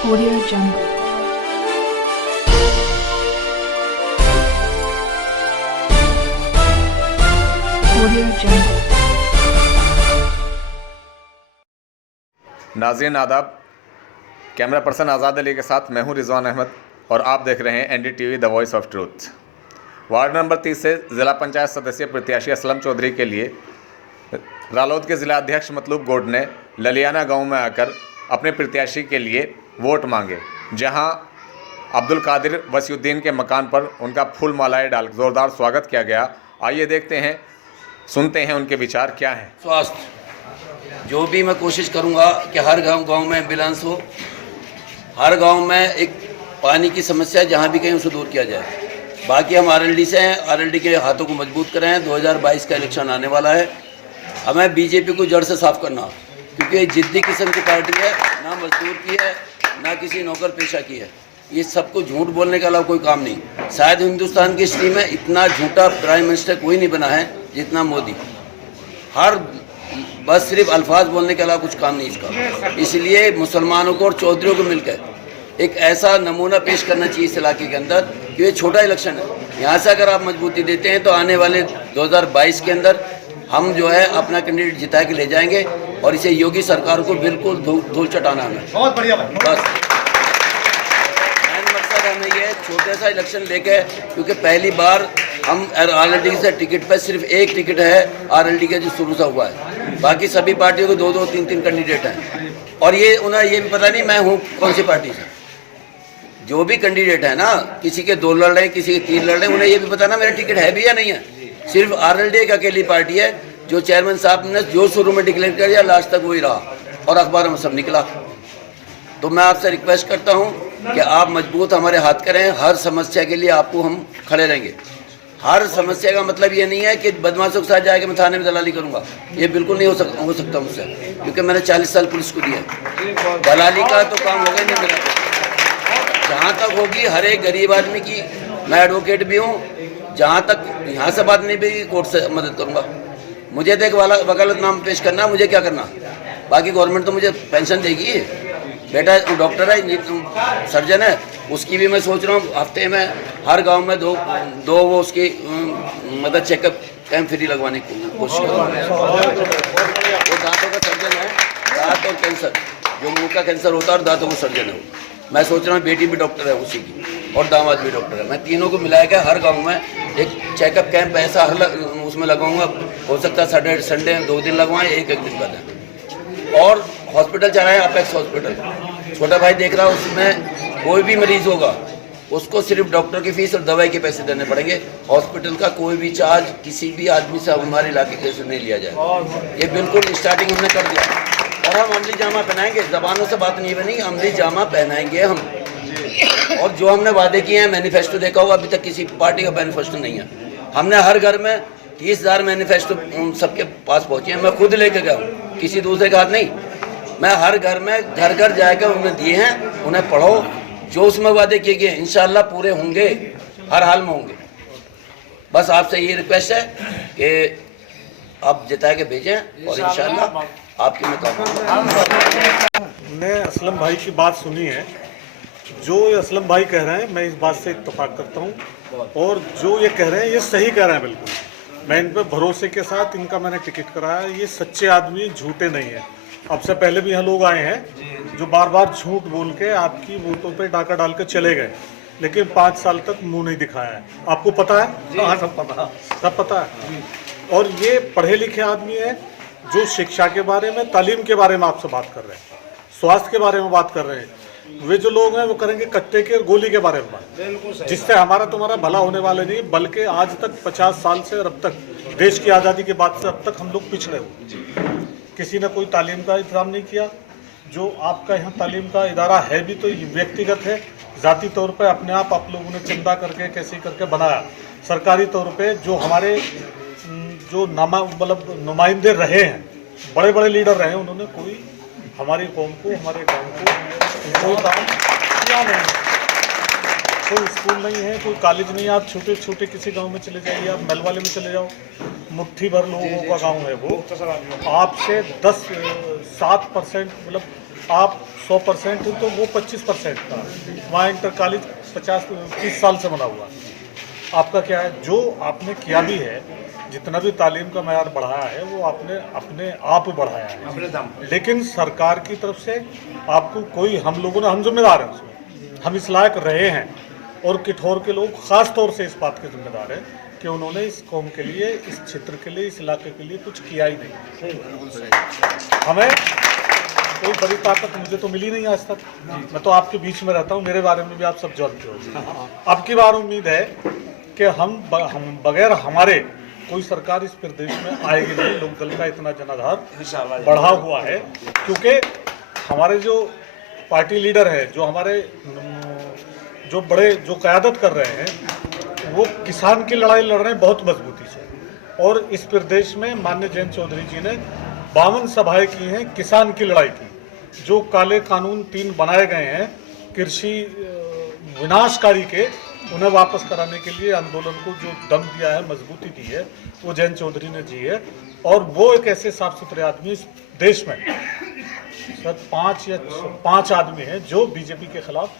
Audio Jungle. Audio Jungle. नाज़रीन आदाब, camera person आज़ाद अली के साथ मैं हूं रिजवान अहमद और आप देख रहे हैं NDTV the voice of truth. Ward number 30 से ज़िला पंचायत सदस्य प्रत्याशी असलम चौधरी के लिए रालोद के ज़िला अध्यक्ष मतलूब गोड ने ललियाना गांव में आकर अपने प्रत्याशी के लिए वोट मांगे, जहां अब्दुल कादिर वसीउद्दीन के मकान पर उनका फूल मालाएं डाल ज़ोरदार स्वागत किया गया। आइए देखते हैं, सुनते हैं उनके विचार क्या हैं। स्वास्थ्य जो भी मैं कोशिश करूंगा कि हर गांव में एम्बुलेंस हो, हर गांव में एक पानी की समस्या जहां भी कहीं उसे दूर किया जाए। बाकी हम आरएलडी से हैं, आरएलडी के हाथों को मजबूत करें। 2022 का इलेक्शन आने वाला है, हमें बीजेपी को जड़ से साफ करना, क्योंकि ये जिद्दी किस्म की पार्टी है, ना मजदूर की है ना किसी नौकर पेशा की है। ये सबको झूठ बोलने के अलावा कोई काम नहीं। शायद हिंदुस्तान की हिस्ट्री में इतना झूठा प्राइम मिनिस्टर कोई नहीं बना है जितना मोदी। हर बस सिर्फ अल्फाज बोलने के अलावा कुछ काम नहीं इसका। इसलिए मुसलमानों को और चौधरियों को मिलकर एक ऐसा नमूना पेश करना चाहिए इस इलाके के अंदर कि ये छोटा इलेक्शन है। यहाँ से अगर आप मजबूती देते हैं तो आने वाले 2022 के अंदर हम जो है अपना कैंडिडेट जिता के ले जाएंगे और इसे योगी सरकार को बिल्कुल धूल चटाना है। बहुत बढ़िया बस मेन मकसद हमें ये छोटे सा इलेक्शन लेके, क्योंकि पहली बार हम आरएलडी से टिकट पर सिर्फ एक टिकट है आरएलडी का जो शुरू से हुआ है। बाकी सभी पार्टियों को 2-2, 3-3 कैंडिडेट हैं और ये उन्हें ये भी पता नहीं मैं हूँ कौन सी पार्टी से। जो भी कैंडिडेट है ना, किसी के 2 लड़ रहे हैं, किसी के 3 लड़ रहे हैं, उन्हें ये भी पता ना मेरा टिकट है भी या नहीं है। सिर्फ आरएलडी एक अकेली पार्टी है जो चेयरमैन साहब ने जो शुरू में डिक्लेयर कर दिया लास्ट तक वही रहा और अखबार में सब निकला। तो मैं आपसे रिक्वेस्ट करता हूं कि आप मजबूत हमारे हाथ करें। हर समस्या के लिए आपको हम खड़े रहेंगे। हर समस्या का मतलब ये नहीं है कि बदमाशों के साथ जाके मैं थाने में दलाली करूंगा, ये बिल्कुल नहीं हो सकता मुझसे, क्योंकि मैंने 40 साल पुलिस को दिया। दलाली का तो काम होगा नहीं मेरा। जहाँ तक होगी हर एक गरीब आदमी की, मैं एडवोकेट भी हूँ, जहाँ तक यहाँ से बात नहीं भी कोर्ट से मदद करूँगा। मुझे तो एक वकालतनामा पेश करना, मुझे क्या करना। बाकी गवर्नमेंट तो मुझे पेंशन देगी। बेटा डॉक्टर है, सर्जन है, उसकी भी मैं सोच रहा हूँ हफ्ते में हर गांव में दो वो उसकी मदद चेकअप कैंप फ्री लगवाने की कोशिश करूँगा। वो दांतों का सर्जन है, दांत और कैंसर, जो मुंह का कैंसर होता है और दांतों का सर्जन है। मैं सोच रहा हूँ बेटी भी डॉक्टर है उसी की और दामाद भी डॉक्टर है। मैं तीनों को मिला के हर गांव में एक चेकअप कैंप ऐसा उसमें लगाऊंगा। हो सकता है सैटरडे संडे 2 दिन लगवाएं, एक दिन कर दें। और हॉस्पिटल चलाएं, अपेक्स हॉस्पिटल। छोटा भाई देख रहा है, उसमें कोई भी मरीज होगा उसको सिर्फ डॉक्टर की फीस और दवाई के पैसे देने पड़ेंगे। हॉस्पिटल का कोई भी चार्ज किसी भी आदमी से हमारे इलाके से नहीं लिया जाए। ये बिल्कुल स्टार्टिंग हमने कर दिया। और हम अमली जामा पहनाएंगे, जबानों से बात नहीं बनी, अमली जामा पहनाएंगे हम। और जो हमने वादे किए हैं, मैनिफेस्टो देखा होगा, अभी तक किसी पार्टी का मैनिफेस्टो नहीं है। हमने हर घर में 30,000 मैनिफेस्टो सबके पास पहुंचे हैं। मैं खुद लेके गया हूँ, किसी दूसरे का हाथ नहीं। मैं हर घर में घर घर जाकर उन्हें दिए हैं, उन्हें पढ़ो। जो उसमें वादे किए गए इंशाल्लाह पूरे होंगे, हर हाल में होंगे। बस आपसे ये रिक्वेस्ट है कि आप जिता के भेजें और इंशाल्लाह आपकी हमने असलम भाई की बात सुनी है। जो असलम भाई कह रहे हैं मैं इस बात से इत्तेफाक करता हूं, और जो ये कह रहे हैं ये सही कह रहे हैं बिल्कुल। मैं इन पे भरोसे के साथ इनका मैंने टिकट कराया। ये सच्चे आदमी, झूठे नहीं है। अब से पहले भी यहाँ लोग आए हैं जो बार बार झूठ बोल के आपकी वोटों पे डाका डाल के चले गए, लेकिन 5 साल तक मुंह नहीं दिखाया है। आपको पता है? हाँ, सब पता है। और ये पढ़े लिखे आदमी है जो शिक्षा के बारे में, तालीम के बारे में आपसे बात कर रहे हैं, स्वास्थ्य के बारे में बात कर रहे हैं। वे जो लोग हैं वो करेंगे कट्टे के और गोली के बारे में बात, जिससे हमारा तुम्हारा भला होने वाले नहीं, बल्कि आज तक 50 साल से और अब तक देश की आज़ादी के बाद से अब तक हम लोग पिछड़े हुए। किसी ने कोई तालीम का इंतजाम नहीं किया। जो आपका यहाँ तालीम का इदारा है भी तो व्यक्तिगत है, ज़ाती तौर पर अपने आप लोगों ने चंदा करके कैसे करके बनाया। सरकारी तौर पर जो हमारे जो मतलब नुमाइंदे रहे हैं, बड़े बड़े लीडर रहे हैं, उन्होंने कोई हमारी कौम को, हमारे गांव को कोई काम किया नहीं। कोई स्कूल नहीं है, कोई कॉलेज नहीं है। आप छोटे छोटे किसी गांव में चले जाइए, आप मेलवाले में चले जाओ, मुट्ठी भर लोगों का गांव है वो। आपसे 7% मतलब आप 100% हो तो वो 25% का, वहाँ इंटर कॉलेज 50-30 साल से बना हुआ है। आपका क्या है, जो आपने किया भी है, जितना भी तालीम का मयार बढ़ाया है वो आपने अपने आप बढ़ाया है, लेकिन सरकार की तरफ से आपको कोई, हम लोगों ने, हम जिम्मेदार हैं उसमें, हम इस लायक रहे हैं और किठौर के लोग खास तौर से इस बात के जिम्मेदार हैं कि उन्होंने इस कौम के लिए, इस क्षेत्र के लिए, इस इलाके के लिए कुछ किया ही नहीं। हमें कोई बड़ी ताकत मुझे तो मिली नहीं आज तक, मैं तो आपके बीच में रहता हूँ, मेरे बारे में भी आप सब जानते हो। अब की बार उम्मीद है कि हम बगैर हमारे कोई सरकार इस प्रदेश में आएगी नहीं। लोकदल का इतना जनाधार बढ़ा हुआ है, क्योंकि हमारे जो पार्टी लीडर है, जो हमारे जो बड़े जो क़यादत कर रहे हैं, वो किसान की लड़ाई लड़ रहे हैं बहुत मजबूती से। और इस प्रदेश में माननीय जयंत चौधरी जी ने 52 सभाएं की हैं किसान की लड़ाई की। जो काले कानून 3 बनाए गए हैं कृषि विनाशकारी के, उन्हें वापस कराने के लिए आंदोलन को जो दम दिया है, मजबूती दी है, वो जयंत चौधरी ने दी है। और वो एक ऐसे साफ सुथरे आदमी इस देश में शायद 5 आदमी हैं जो बीजेपी के खिलाफ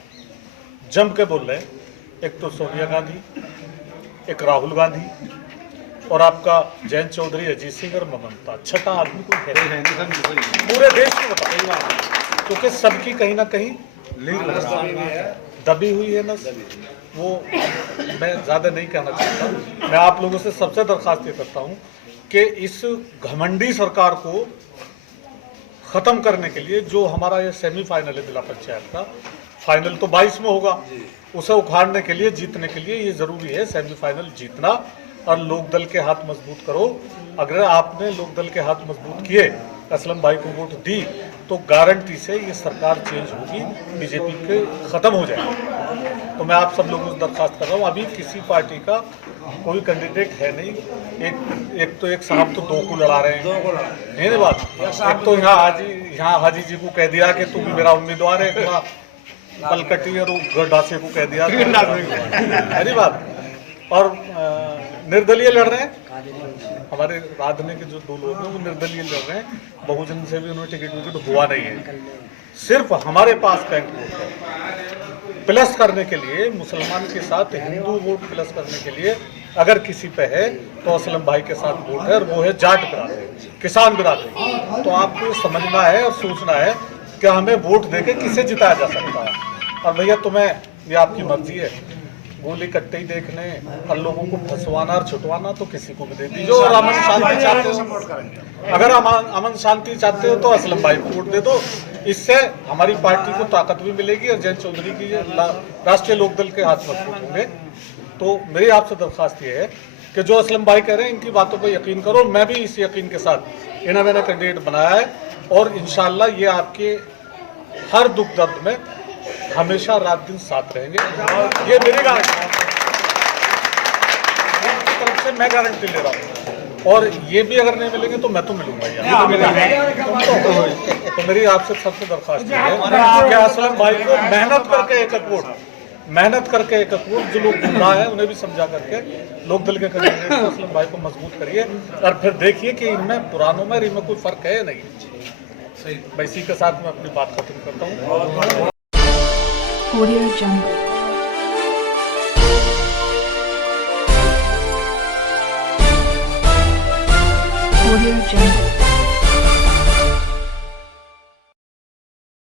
जम के बोल रहे हैं। एक तो सोनिया गांधी, एक राहुल गांधी, और आपका जयंत चौधरी, अजीत सिंह और ममता। छठा आदमी कोई है पूरे देश में, बताइए, क्योंकि सबकी कहीं ना कहीं दबी हुई है नस। वो मैं ज़्यादा नहीं कहना चाहता। मैं आप लोगों से सबसे दरख्वास्त ये करता हूँ कि इस घमंडी सरकार को ख़त्म करने के लिए, जो हमारा ये सेमीफाइनल है जिला पंचायत का, फाइनल तो 22 में होगा, उसे उखाड़ने के लिए, जीतने के लिए ये ज़रूरी है सेमीफाइनल जीतना। और लोकदल के हाथ मजबूत करो। अगर आपने लोकदल के हाथ मजबूत किए, असलम भाई को वोट दी, तो गारंटी से ये सरकार चेंज होगी, बीजेपी के ख़त्म हो जाएगी। तो मैं आप सब लोगों से दरख्वास्त कर रहा हूँ, अभी किसी पार्टी का कोई कैंडिडेट है नहीं। एक साहब तो 2 को लड़ा रहे हैं, नहीं बात। एक तो यहाँ हाजी जी को कह दिया कि तू भी मेरा उम्मीदवार है, कलकटी और गड्ढासे को कह दिया, है बात। और निर्दलीय लड़ रहे हैं, हमारे राधने के जो 2 लोग हैं वो निर्दलीय लड़ रहे हैं। बहुजन से भी उन्होंने टिकट हुआ नहीं है। सिर्फ हमारे पास बैंक वोट है प्लस करने के लिए, मुसलमान के साथ हिंदू वोट प्लस करने के लिए अगर किसी पे है तो असलम भाई के साथ वोट है, और वो है जाट बिरादरी, किसान बिरादरी। तो आपको समझना है और सोचना है कि हमें वोट देके किसे जिताया जा सकता है। और भैया तुम्हें, ये आपकी मर्जी है, गोली कट्टे ही देखने और लोगों को फंसवाना और छुटवाना तो किसी को भी दे दीजिए। और अमन शांति चाहते हो, अगर अमन शांति चाहते हो तो असलम भाई को वोट दे दो। इससे हमारी पार्टी को ताकत भी मिलेगी और जयंत चौधरी की राष्ट्रीय लोकदल के हाथ मजबूत होंगे। तो मेरी आपसे दरख्वास्त ये है कि जो असलम भाई कह रहे हैं, इनकी बातों पर यकीन करो। मैं भी इस यकीन के साथ इन्हें मैंने कैंडिडेट बनाया है, और इंशाल्लाह ये आपके हर दुख दर्द में हमेशा रात दिन साथ रहेंगे। ये मेरी गारंटी है, मेरी तरफ से मैं गारंटी ले रहा हूँ। और ये भी अगर नहीं मिलेंगे तो मैं तो मिलूंगा यार। तो मेरी आपसे सबसे दरख्वास्त है कि असलम भाई को मेहनत करके एक वोट, जो लोग गुमराह हैं उन्हें भी समझा करके लोकदल के कैंडिडेट असलम भाई को मजबूत करिए। और फिर देखिए कि इनमें पुरानों में इनमें कोई फर्क है या नहीं। मैं इसी के साथ मैं अपनी बात खत्म करता हूँ। Audio Jungle. Audio Jungle.